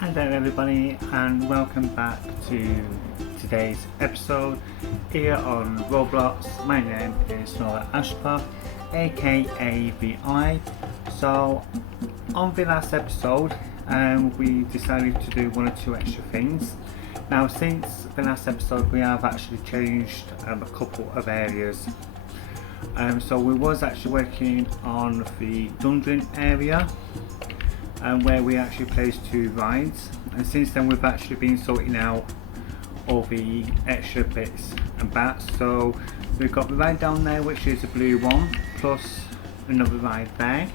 Hi there everybody, and welcome back to today's episode here on Roblox. My name is Nora Ashpa, aka VI. So on the last episode we decided to do one or two extra things. Now since the last episode we have actually changed a couple of areas. So we was actually working on the dungeon area where we actually placed two rides, and since then we've actually been sorting out all the extra bits and bats. So we've got the ride down there, which is a blue one, plus another ride there,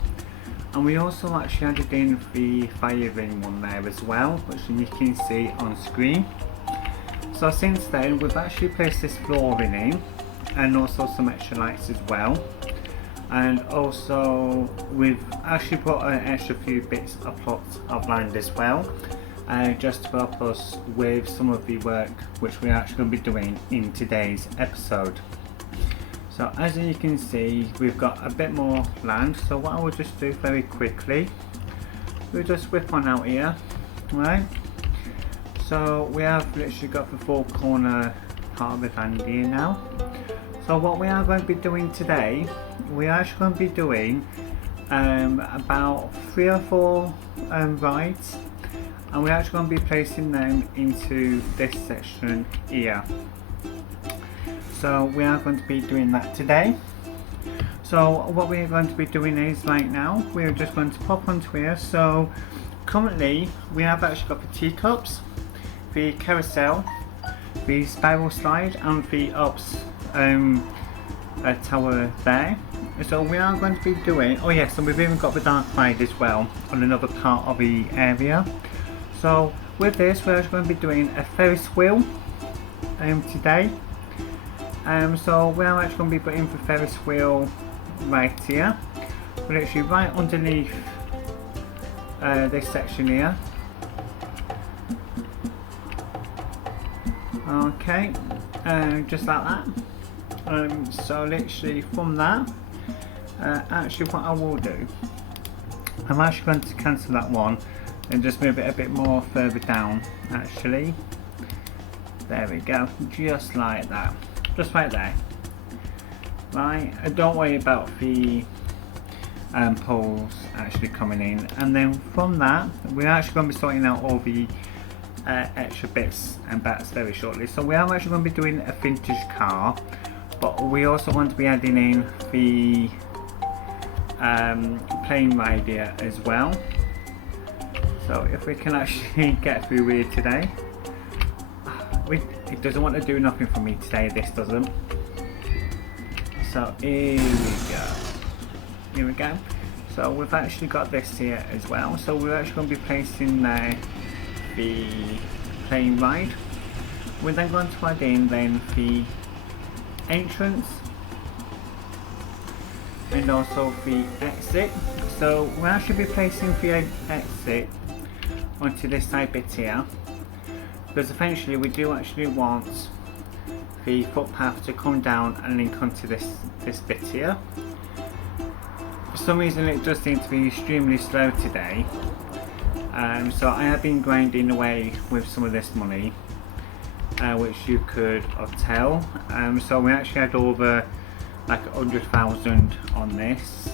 and we also actually added in the fire ring one there as well, which you can see on screen. So since then we've actually placed this flooring in and also some extra lights as well. And also we've actually brought an extra few bits of plots of land as well, just to help us with some of the work which we're actually going to be doing in today's episode. So as you can see, we've got a bit more land, so what I will just do very quickly, we'll just whip on out here, right? So we have literally got the four corner part of the land here now. So what we are going to be doing today, we are actually going to be doing about 3 or 4 rides, and we're actually going to be placing them into this section here. So we are going to be doing that today. So what we're going to be doing is right now, we're just going to pop onto here. So currently we have actually got the teacups, the carousel, the spiral slide and the ups tower there. So we are going to be doing, oh yes, and we've even got the dark ride as well on another part of the area. So with this we're actually going to be doing a Ferris wheel today. So we are actually going to be putting the Ferris wheel right here. We're actually right underneath this section here. Okay, just like that. So literally from that, actually what I will do, I'm actually going to cancel that one and just move it a bit more further down actually. There we go, just like that, just right there. Right, don't worry about the poles actually coming in, and then from that we're actually going to be sorting out all the extra bits and bats very shortly. So we are actually going to be doing a vintage car, but we also want to be adding in the plane ride here as well. So if we can actually get through here today, it doesn't want to do nothing for me today, this doesn't. So here we go. So we've actually got this here as well. So we're actually going to be placing there the plane ride. We're then going to add in then the entrance and also the exit. So we'll actually be placing the exit onto this side bit here, because eventually we do actually want the footpath to come down and link onto this bit here. For some reason it does seem to be extremely slow today, so I have been grinding away with some of this money, which you could tell. So we actually had over like 100,000 on this.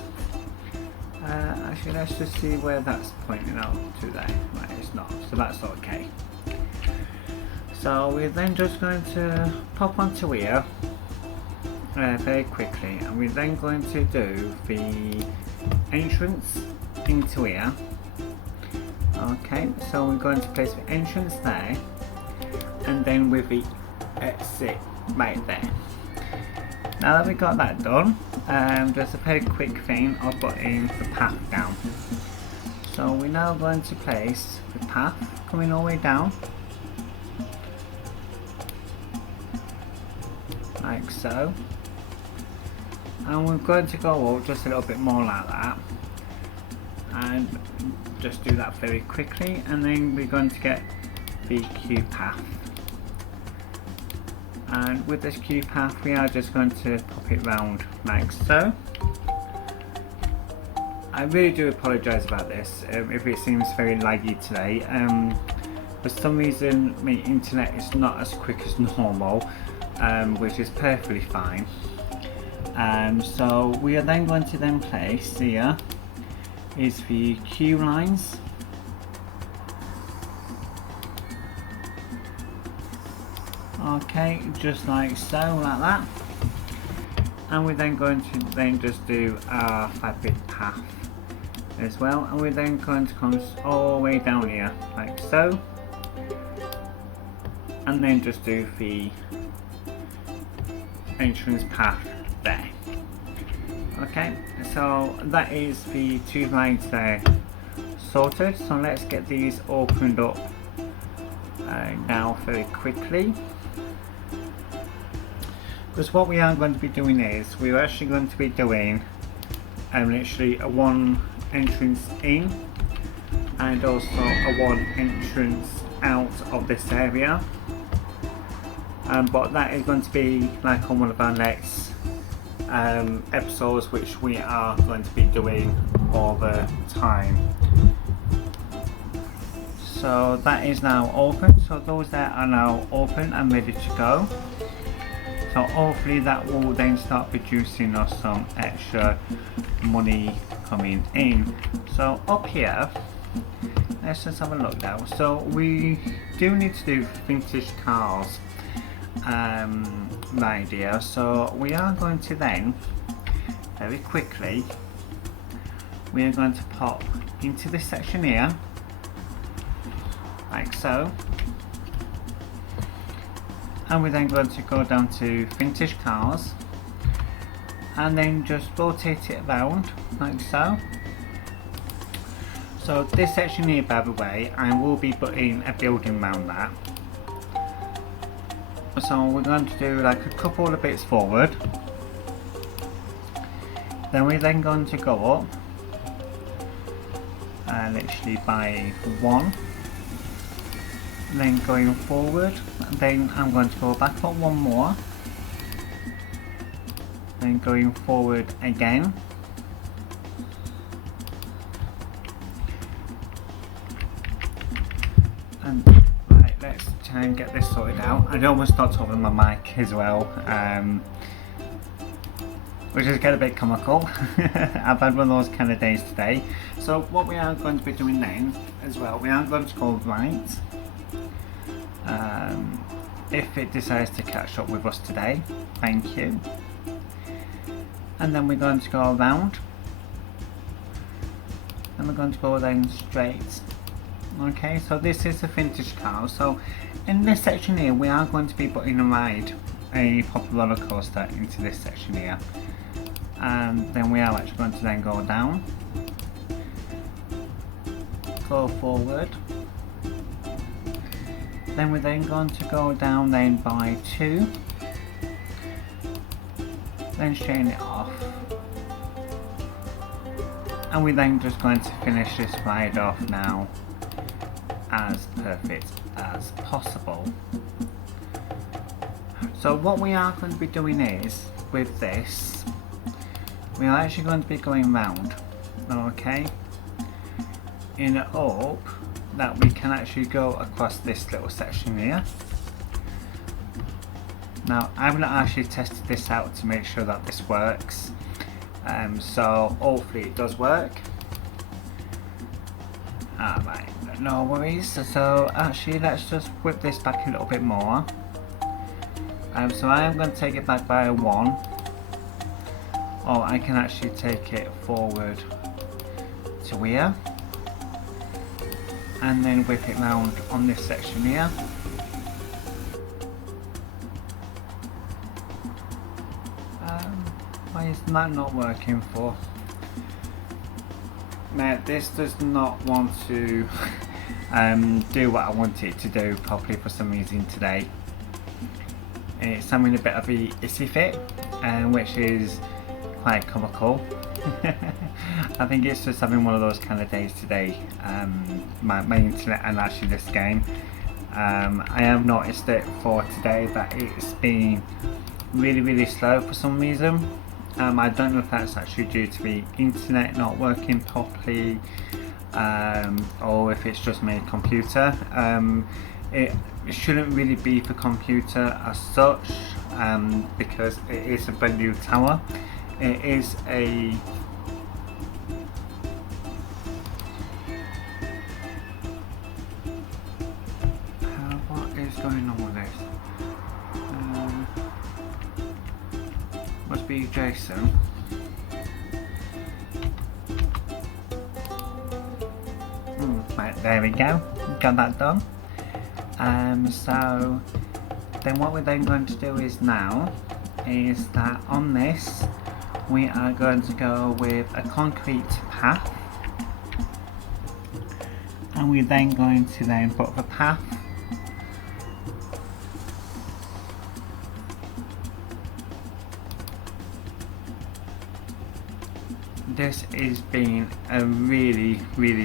Actually let's just see where that's pointing out to there. Right, it's not, so that's okay. So we're then just going to pop onto here very quickly, and we're then going to do the entrance into here. Okay, so we're going to place the entrance there, and then with the exit right there. Now that we got that done, just a very quick thing of putting the path down. So we're now going to place the path coming all the way down, like so, and we're going to go up just a little bit more like that, and just do that very quickly, and then we're going to get the queue path. And with this queue path we are just going to pop it round like so. I really do apologise about this if it seems very laggy today. For some reason my internet is not as quick as normal, which is perfectly fine. So we are then going to then place here is the queue lines. Okay, just like so, like that. And we're then going to then just do our fabric path as well, and we're then going to come all the way down here like so, and then just do the entrance path there. Okay, so that is the two lines there sorted. So let's get these opened up now very quickly, because what we are going to be doing is we're actually going to be doing literally a one entrance in and also a one entrance out of this area, but that is going to be like on one of our next episodes, which we are going to be doing all the time. So that is now open, so those that are now open and ready to go. So hopefully that will then start producing us some extra money coming in. So up here, let's just have a look now. So we do need to do vintage cars right here. So we are going to then, very quickly, we are going to pop into this section here, like so. And we're then going to go down to vintage cars and then just rotate it around like so. So this section here, by the way, I will be putting a building around that. So we're going to do like a couple of bits forward, then we're then going to go up literally by one, then going forward, and then I'm going to go back up one more, then going forward again, and right, let's try and get this sorted out. I almost knocked over my mic as well, which is getting a bit comical. I've had one of those kind of days today. So what we are going to be doing then as well, we are going to go right, if it decides to catch up with us today, thank you. And then we're going to go around, and we're going to go then straight. Okay, so this is the vintage car. So in this section here, we are going to be putting a popular roller coaster into this section here, and then we are actually going to then go down, go forward, then we're then going to go down then by two, then straighten it off, and we're then just going to finish this ride off now as perfect as possible. So what we are going to be doing is, with this, we are actually going to be going round, okay, in a hope that we can actually go across this little section here. Now I've not actually tested this out to make sure that this works, so hopefully it does work. Alright, no worries. So actually let's just whip this back a little bit more. So I am going to take it back by a 1, or I can actually take it forward to here, and then whip it round on this section here. Why is that not working for? Mate, this does not want to do what I want it to do properly for some reason today. It's having a bit of a issy fit, which is quite comical. I think it's just having one of those kind of days today, my internet and actually this game. I have noticed it for today that it's been really slow for some reason. I don't know if that's actually due to the internet not working properly, or if it's just my computer. It shouldn't really be for computer as such, because it is a brand new tower. It is a what is going on with this? Must be Jason. Right, there we go. Got that done. So then what we're then going to do is that on this we are going to go with a concrete path, and we're then going to put the path this is being a really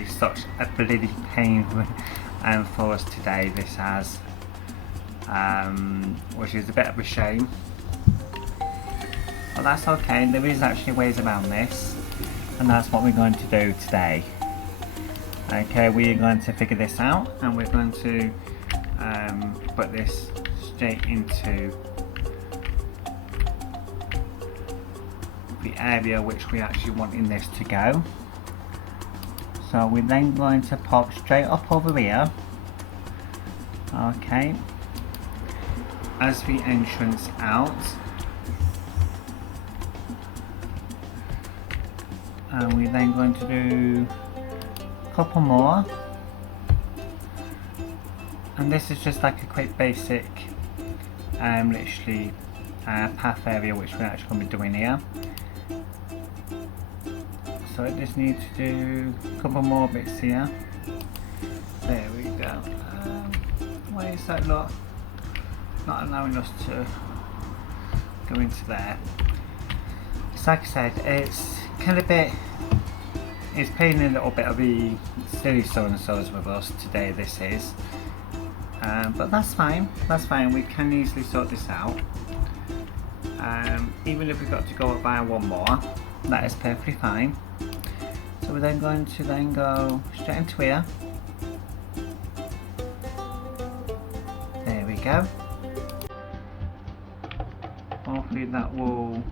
such a bloody pain for us today, this has, which is a bit of a shame, but that's okay. There is actually ways around this, and that's what we're going to do today. Okay, we are going to figure this out, and we're going to put this straight into the area which we actually want in this to go. So we're then going to pop straight up over here, okay, as the entrance out, and we're then going to do a couple more, and this is just like a quick basic literally path area which we're actually going to be doing here. So I just need to do a couple more bits here. There we go. Why is that not allowing us to go into there? It's like I said, it's kind of it's playing a little bit of the silly so-and-sos with us today, this is. But that's fine, we can easily sort this out. Even if we've got to go up by one more, that is perfectly fine. So we're then going to go straight into here. There we go. Hopefully that will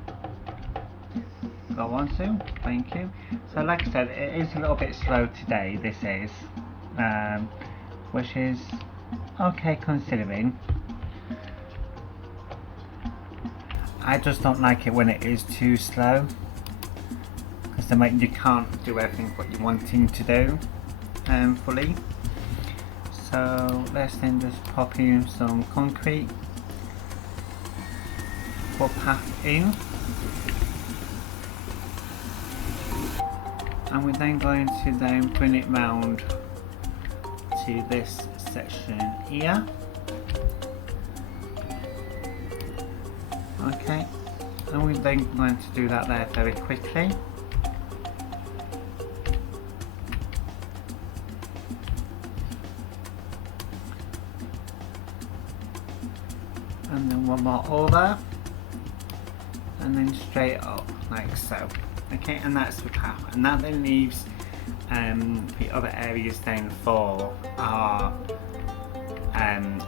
go on soon. Thank you. So like I said, it is a little bit slow today, this is, which is okay considering. I just don't like it when it is too slow, because then you can't do everything what you're wanting to do fully. So let's then just pop in some concrete, put path in, and we're then going to bring it round to this section here. Okay, and we're then going to do that there very quickly. And then one more over, and then straight up like so. Okay, and that's the path, and that then leaves the other areas then for our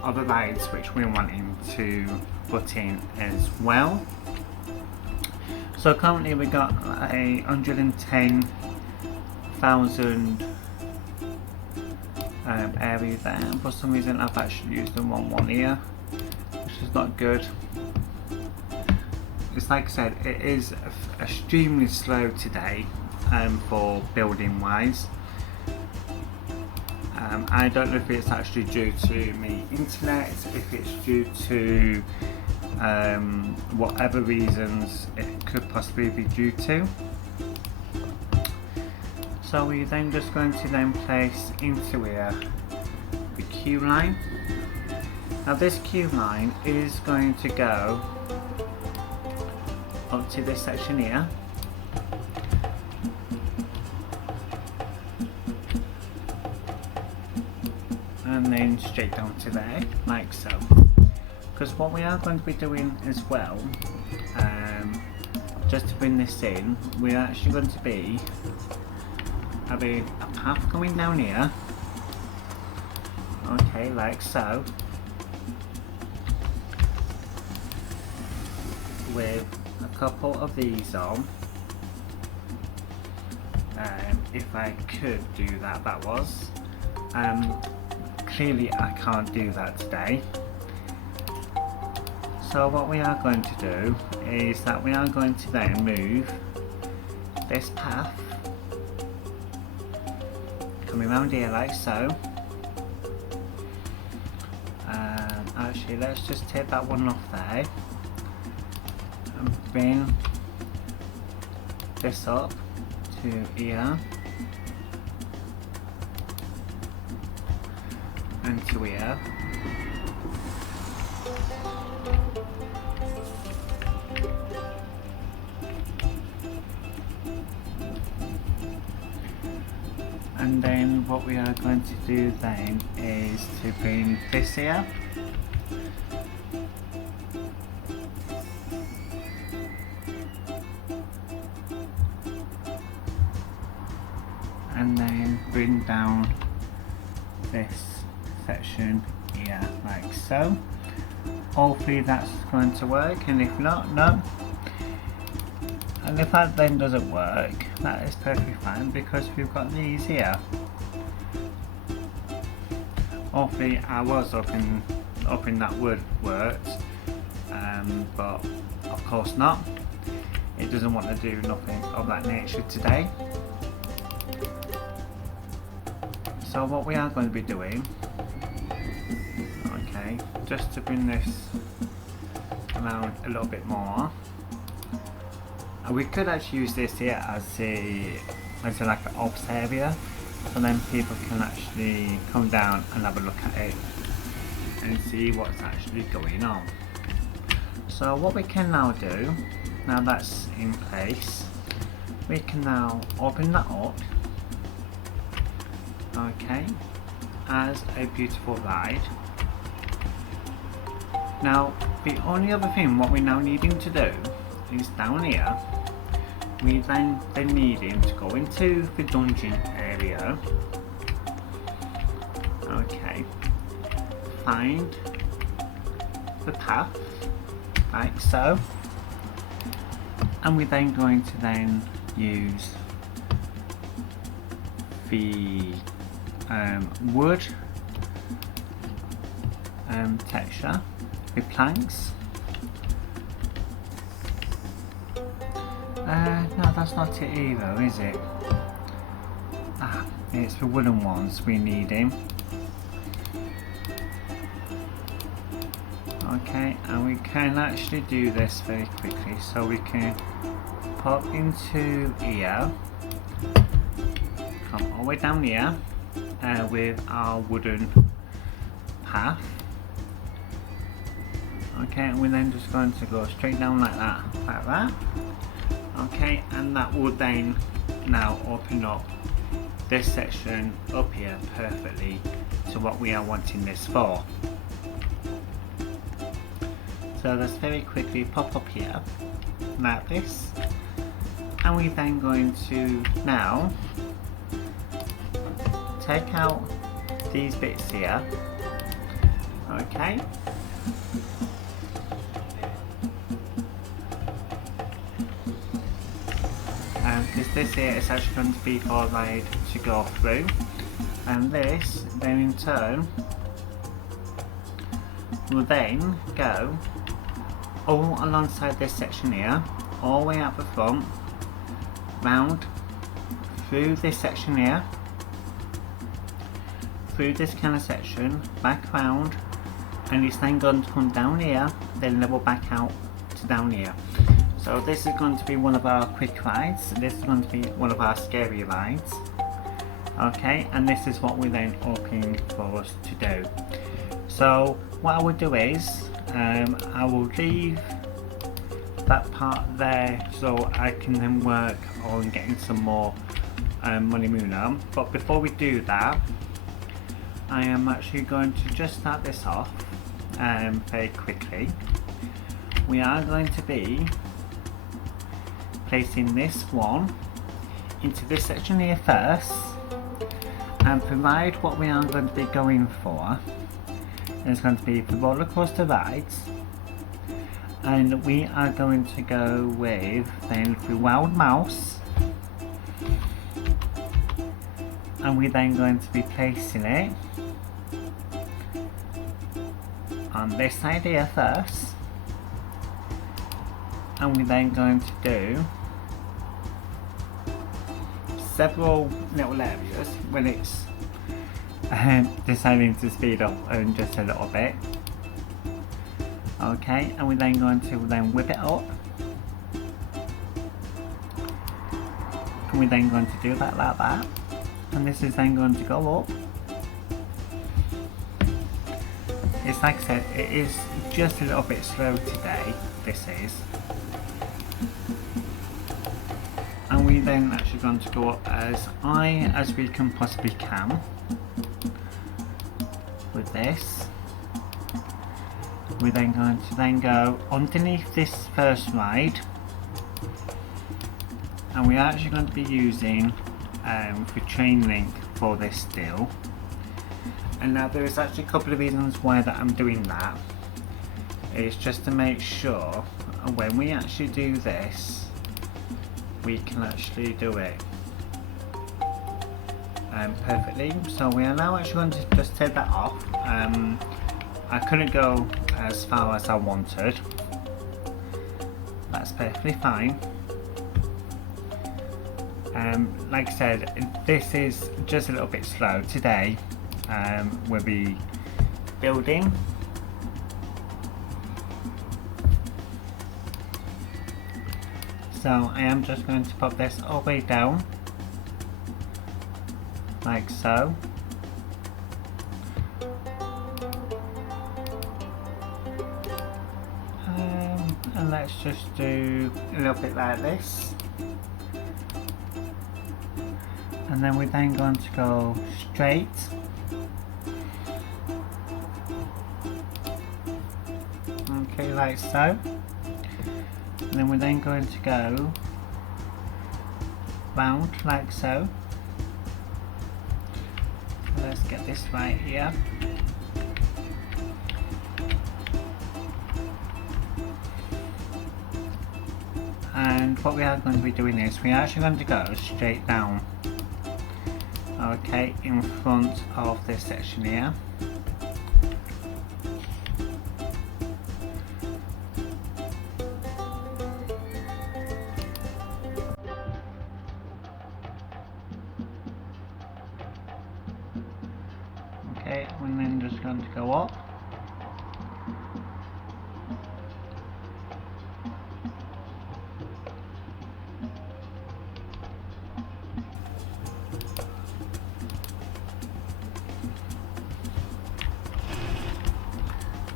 other rides which we're wanting to put in as well. So currently we got a 110,000 area there, and for some reason I've actually used the wrong one here, which is not good. It's like I said, it is extremely slow today for building wise. I don't know if it's actually due to my internet, if it's due to whatever reasons it could possibly be due to. So we're then just going to place into here the queue line. Now this queue line is going to go up to this section here. And then straight down to there, like so. Because what we are going to be doing as well, just to bring this in, we're actually going to be having a path coming down here. Okay, like so. With a couple of these on. If I could do that, that was. Clearly I can't do that today. So what we are going to do is that we are going to then move this path coming around here like so. Actually, let's just take that one off there and bring this up to here and to here. And then what we are going to do then is to bring this here. And then bring down this section here like so. Hopefully that's going to work, and if not, no. And if that then doesn't work, that is perfectly fine because we've got these here. Hopefully I was hoping that would work, but of course not. It doesn't want to do nothing of that nature today. So what we are going to be doing, okay, just to bring this around a little bit more. We could actually use this here as like an ops area, so then people can actually come down and have a look at it and see what's actually going on. So what we can now do, now that's in place, we can now open that up, okay, as a beautiful ride. Now the only other thing what we're now needing to do is down here, we then needing to go into the dungeon area, okay, find the path like so, and we're then going to then use the wood texture with planks. No, that's not it either, is it? It's the wooden ones we need in. Okay, and we can actually do this very quickly. So we can pop into here, come all the way down here with our wooden path. Okay, and we're then just going to go straight down like that, like that. Okay, and that will then now open up this section up here perfectly to what we are wanting this for. So let's very quickly pop up here like this, and we're then going to now take out these bits here, okay. Because this here is actually going to be our ride to go through, and this then in turn will then go all alongside this section here, all the way up the front, round through this section here, through this kind of section, back round, and it's then going to come down here, then level back out to down here. So this is going to be one of our quick rides, this is going to be one of our scary rides. Okay, and this is what we're then hoping for us to do. So what I would do is, I will leave that part there so I can then work on getting some more money Muna. But before we do that, I am actually going to just start this off very quickly. We are going to be placing this one into this section here first, and provide what we are going to be going for is going to be the roller coaster rides, and we are going to go with then the wild mouse, and we're then going to be placing it on this side here first, and we're then going to do several little areas when it's deciding to speed up just a little bit. Okay, and we're then going to then whip it up, and we're then going to do that like that, and this is then going to go up. It's like I said, it is just a little bit slow today, this is. And we then actually going to go up as high as we can possibly can with this. We're then going to then go underneath this first ride, and we're actually going to be using the train link for this still. And now there is actually a couple of reasons why that I'm doing that. It's just to make sure when we actually do this, we can actually do it perfectly. So we are now actually going to just take that off. I couldn't go as far as I wanted. That's perfectly fine. Like I said, this is just a little bit slow today. We'll be building. So I am just going to pop this all the way down, like so. And let's just do a little bit like this. And then we're then going to go straight. Okay, like so. And then we're then going to go round like so. Let's get this right here. And what we are going to be doing is we are actually going to go straight down. Okay, in front of this section here. Okay, and then just going to go up.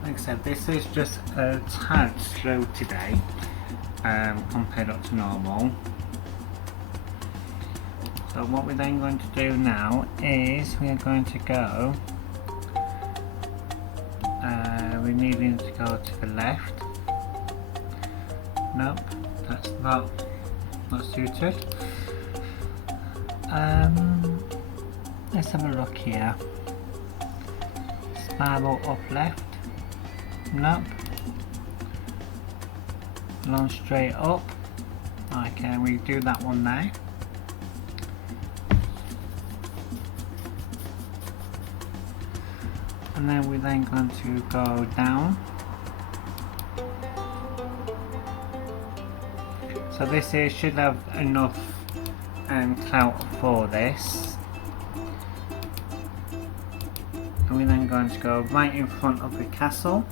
Like I said, this is just a tad slow today compared up to normal. So what we're then going to do now is we are going to go, we're needing to go to the left. Nope, that's not suited. Let's have a look here. Spiral up left. Nope. Long straight up. Okay, we do that one now. And then we're then going to go down. So this here should have enough clout for this. And we're then going to go right in front of the castle.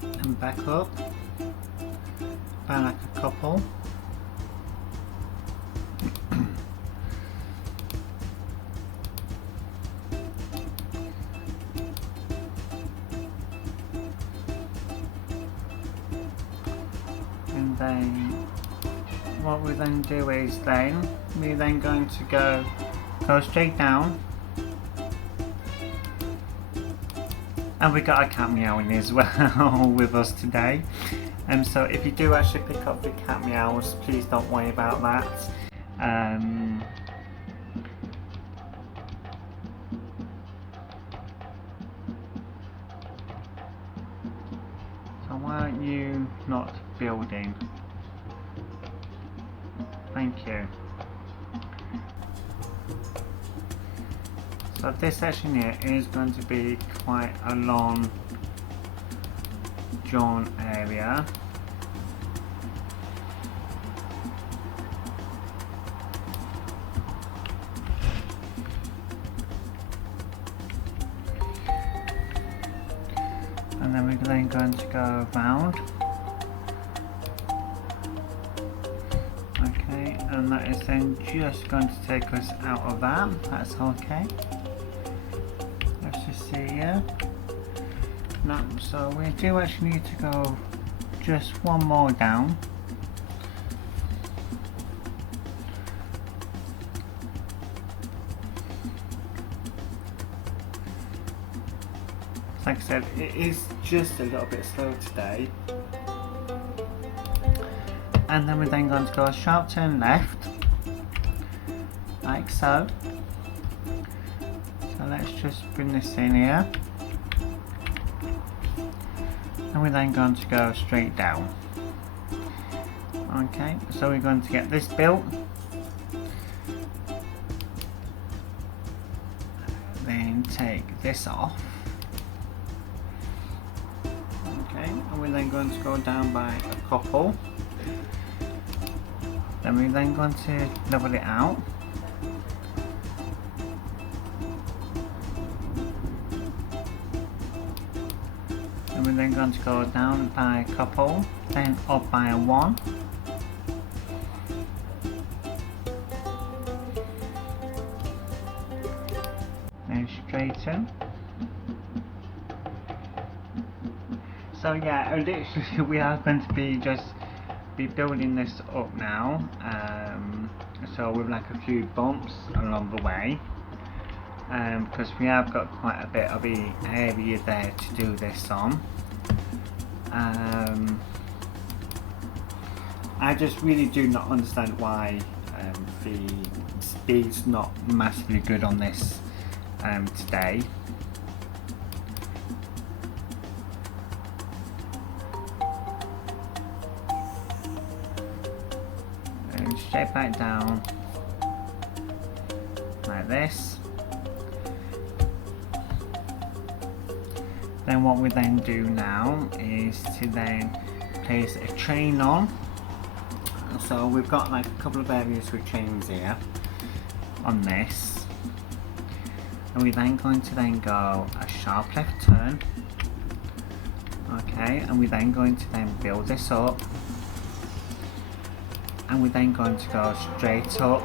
And back up. By like a couple. And then what we then do is then we're then going to go straight down, And we got a cat meowing as well with us today. So if you do actually pick up the cat meows, please don't worry about that. So why aren't you not building? Thank you. So this section here is going to be quite a long drawn area. And then we're then going to go around. Okay, and that is then just going to take us out of that. That's okay. Let's just see here. No, so we do actually need to go just one more down. Like I said, it is just a little bit slow today. And then we're then going to go a sharp turn left, like so. So let's just bring this in here. And we're then going to go straight down. Okay, so we're going to get this built. Then take this off. Okay, and we're then going to go down by a couple. Then we're then going to level it out. And we're then going to go down by a couple, then up by a one. Then straighten. So yeah, literally we are going to be building this up now. So with like a few bumps along the way. Because we have got quite a bit of the area there to do this on. I just really do not understand why the speed's not massively good on this today. And straight back down like this. Then what we then do now is to then place a train on. So we've got like a couple of areas with trains here on this. And we're then going to then go a sharp left turn. Okay, and we're then going to then build this up. And we're then going to go straight up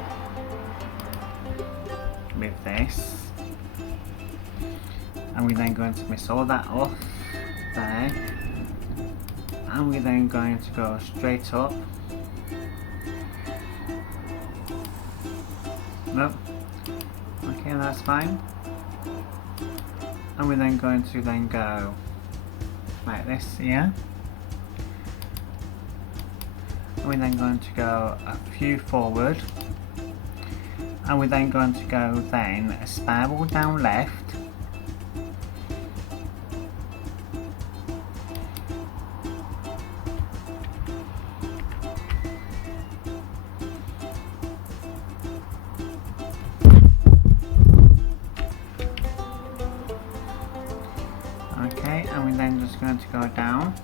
with this. And we're then going to miss all that off there. And we're then going to go straight up. Nope. Okay, that's fine. And we're then going to then go like this here. And we're then going to go a few forward. And we're then going to go then a spiral down left. Okay, and we're then just going to go down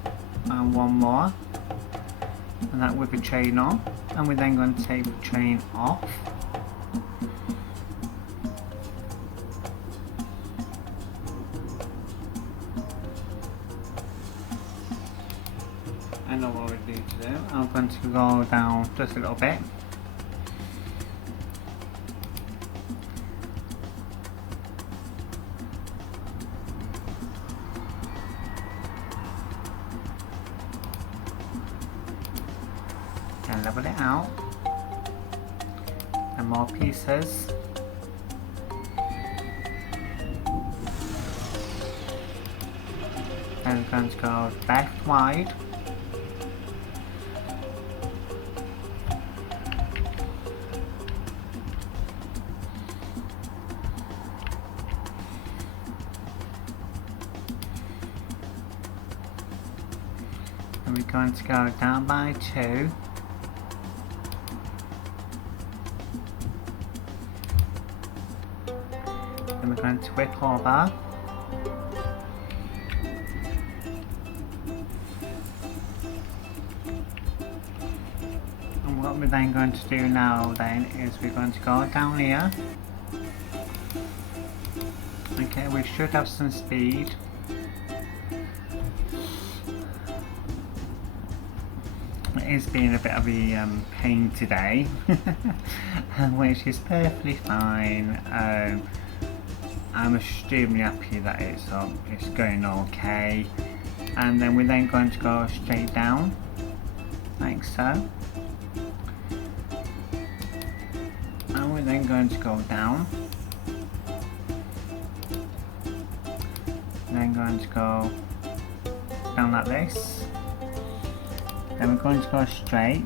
and one more, and that with the train on, and we're then going to take the train off. I know what we need to do. I'm going to go down just a little bit. And level it out. And more pieces. Then we're going to go left wide. And we're going to go down by 2. Then we're going to whip over. And what we're then going to do now then is we're going to go down here. Okay, we should have some speed. It is being a bit of a pain today, which is perfectly fine. I'm extremely happy that it's going okay. And then we're then going to go straight down, like so. And we're then going to go down. Then going to go down like this. Then we're going to go straight.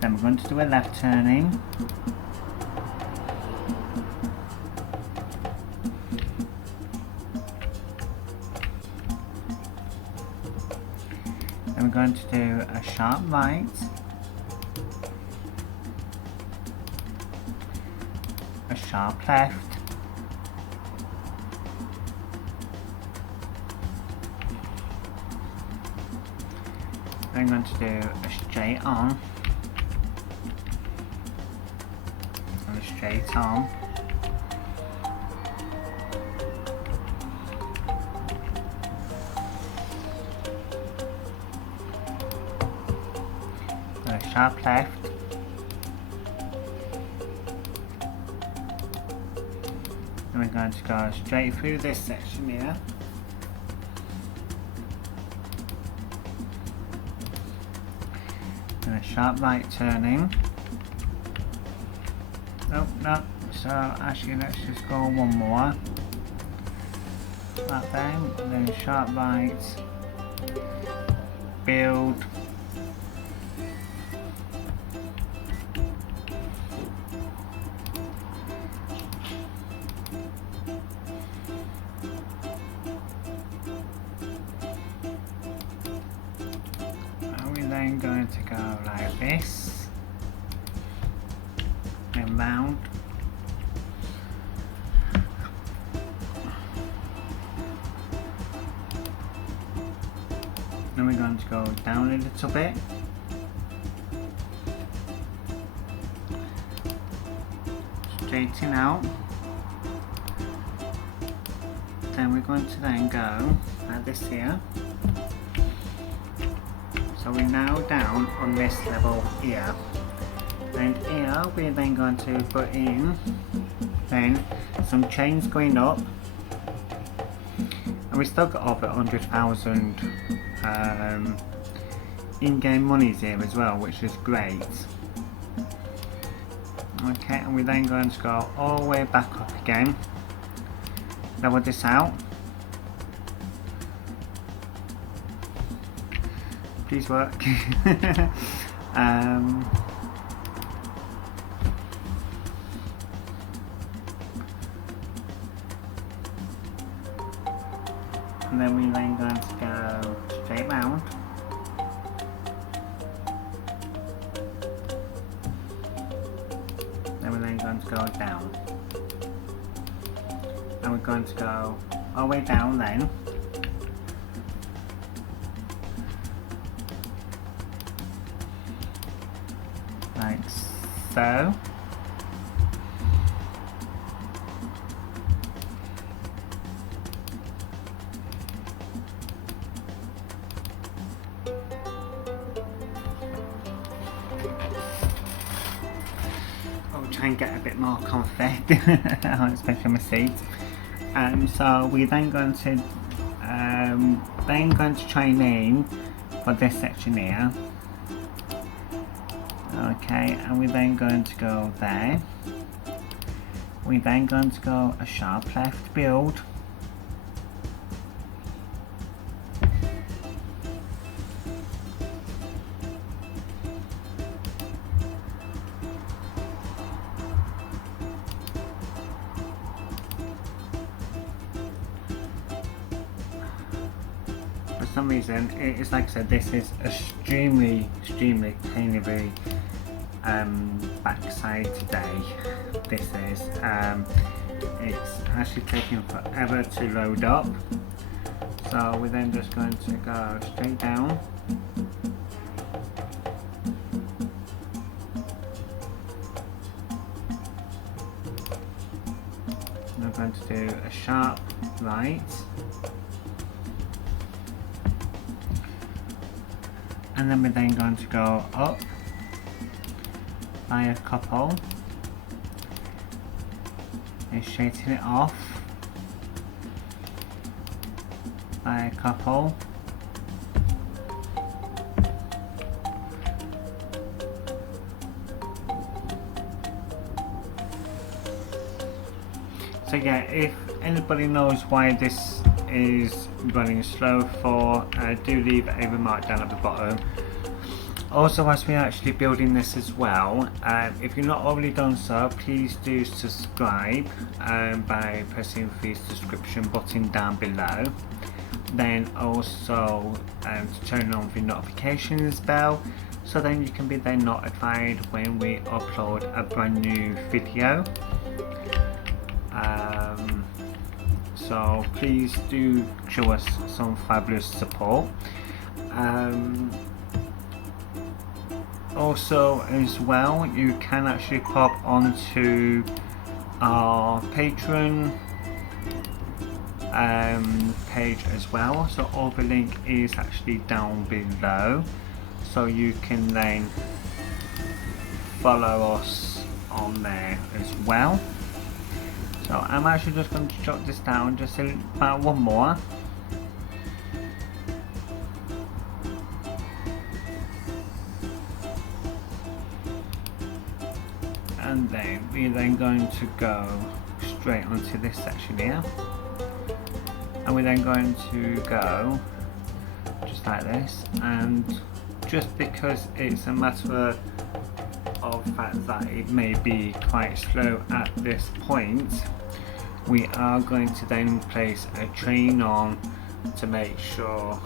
Then we're going to do a left turning. Then we're going to do a sharp right. A sharp left. I'm going to do a straight on and a straight on. And a sharp left. And we're going to go straight through this section here. And a sharp right turning. Oh no, so actually let's just go one more. That then, and then sharp right, build, then going to go like this and round. Then we're going to go down a little bit. Straighten out. Then we're going to then go like this here. So we're now down on this level here, and here we're then going to put in then some chains going up, and we still got over 100,000 in-game monies here as well, which is great. Okay, and we're then going to go all the way back up again, level this out. Please work. And then we're then going to go straight round. Then we're then going to go down. And we're going to go all the way down then. Like so. I'll try and get a bit more comfy, especially my seat. So we're then going to train in for this section here. Okay, and we're then going to go there. We're then going to go a sharp left build. some reason, it's like I said, this is extremely painfully backside today. This is it's actually taking forever to load up, so we're then just going to go straight down. I'm going to do a sharp right, and then we're then going to go up by a couple and straighten it off by a couple. So yeah, if anybody knows why this is running slow for, do leave a remark down at the bottom. Also, as we're actually building this as well, if you're not already done so, please do subscribe by pressing the subscription button down below. Then also to turn on the notifications bell, so then you can be then notified when we upload a brand new video. So please do show us some fabulous support. Also as well, you can actually pop onto our Patreon page as well, so all the link is actually down below, so you can then follow us on there as well. So I'm actually just going to jot this down just about one more. And then we're then going to go straight onto this section here. And we're then going to go just like this. And just because it's a matter of the fact that it may be quite slow at this point, we are going to then place a train on to make sure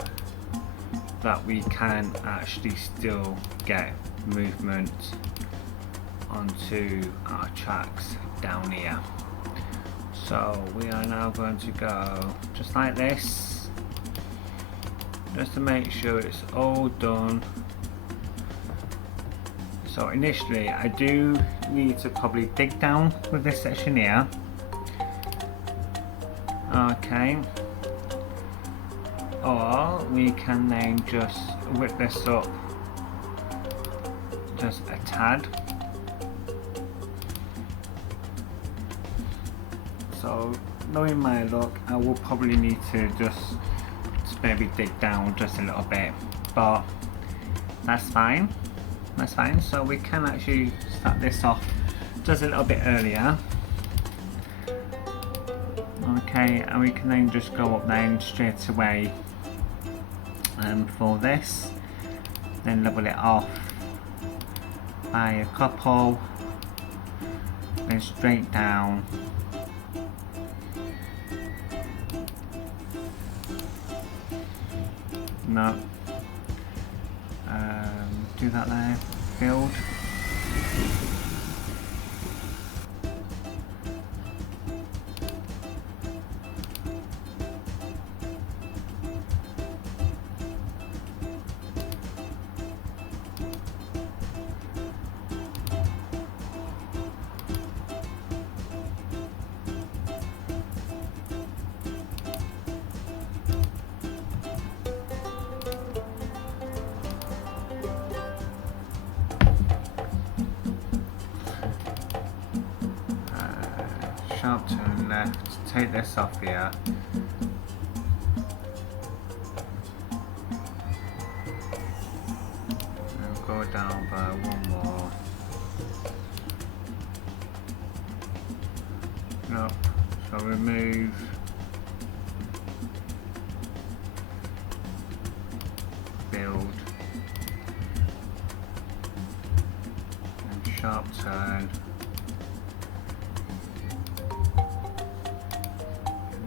that we can actually still get movement onto our tracks down here. So we are now going to go just like this, just to make sure it's all done. So initially I do need to probably dig down with this section here. Okay. Or we can then just whip this up just a tad. So knowing my luck, I will probably need to just maybe dig down just a little bit, but that's fine. That's fine. So we can actually start this off just a little bit earlier. Okay, and we can then just go up then straight away for this, then level it off by a couple, then straight down. No. Do that there. Build. Sharp turn left, take this off here. And go down by one more. No, so remove. Build. And sharp turn.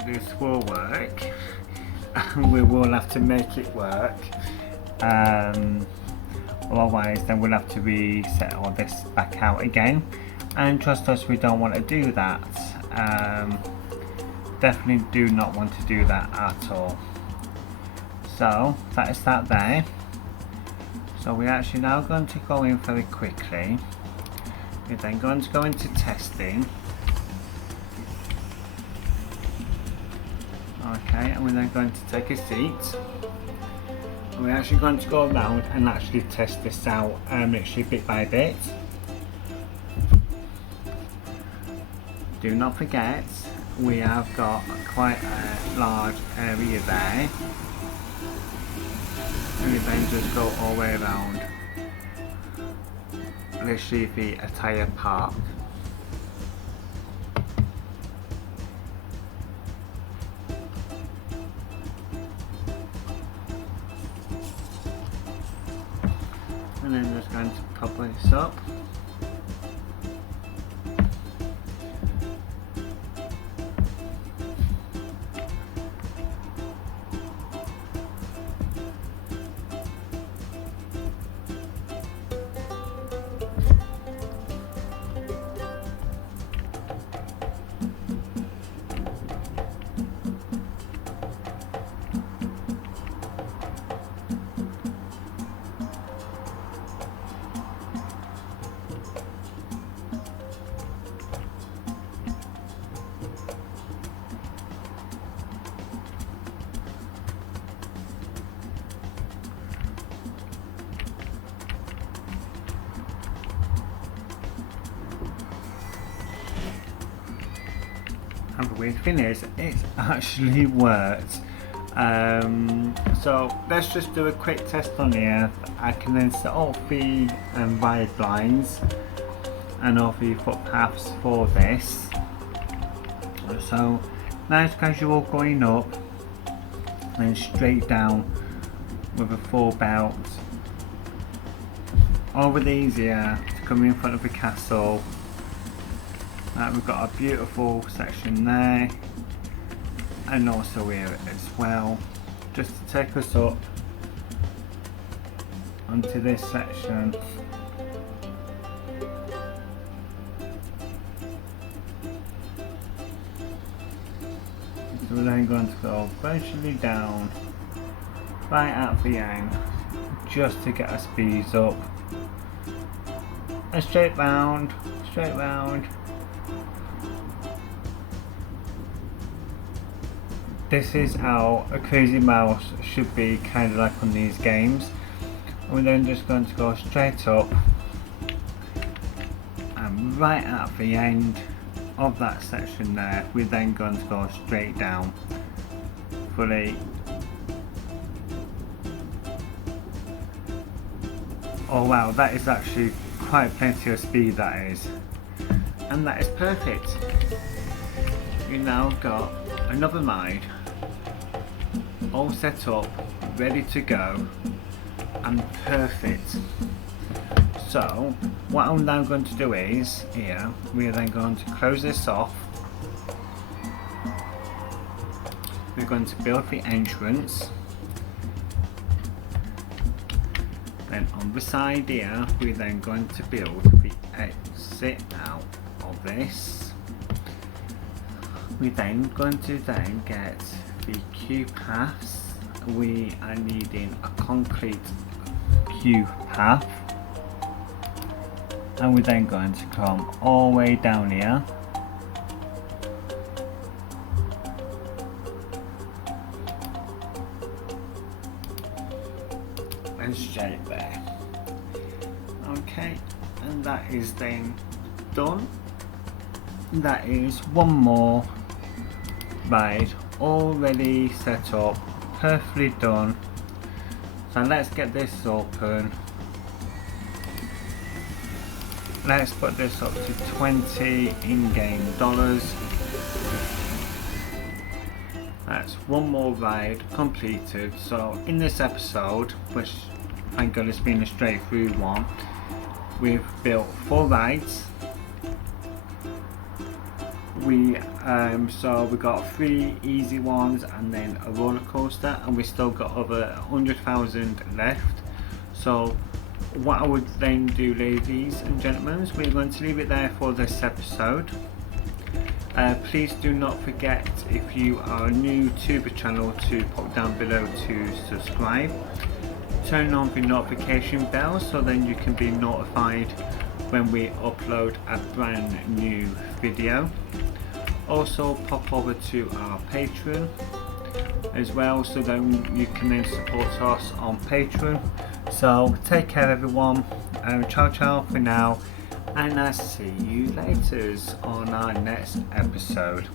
This will work. we will have to make it work. Otherwise then we'll have to reset all this back out again, and trust us, we don't want to do that. Definitely do not want to do that at all. So that is that there. So we're actually now going to go in very quickly. We're then going to go into testing. Okay, and we're then going to take a seat. And we're actually going to go around and actually test this out, literally bit by bit. Do not forget, we have got quite a large area there. And we then just go all the way around, literally the entire park. And then just going to pop this up. And the weird thing is, it's actually worked. So let's just do a quick test on here. I can then set off the wide lines and all the footpaths for this. So nice casual going up and straight down with a full belt. Over these here to come in front of the castle. We've got a beautiful section there, and also here as well, just to take us up onto this section. So we're then going to go gradually down right at the end, just to get our speeds up, and straight round, straight round. This is how a crazy mouse should be, kind of like on these games. And we're then just going to go straight up, and right at the end of that section there, we're then going to go straight down fully. Oh wow, that is actually quite plenty of speed, that is. And that is perfect. You now got another ride all set up, ready to go, and perfect. So what I'm now going to do is, here we are then going to close this off. We're going to build the entrance. Then on the side here, we're then going to build the exit out of this. We're then going to get the queue paths. We are needing a concrete queue path, and we're then going to come all the way down here. And straight there. Okay, and that is then done. That is one more ride already set up, perfectly done. So let's get this open. Let's put this up to 20 in-game dollars. That's one more ride completed. So in this episode, which thank God it's been a straight through one, we've built 4 rides. So we got 3 easy ones and then a roller coaster, and we still got over 100,000 left. So what I would then do, ladies and gentlemen, is we're going to leave it there for this episode. Please do not forget, if you are new to the channel, to pop down below to subscribe. Turn on the notification bell so then you can be notified when we upload a brand new video. Also pop over to our Patreon as well, so then you can then support us on Patreon. So take care everyone, ciao ciao for now, and I'll see you later on our next episode.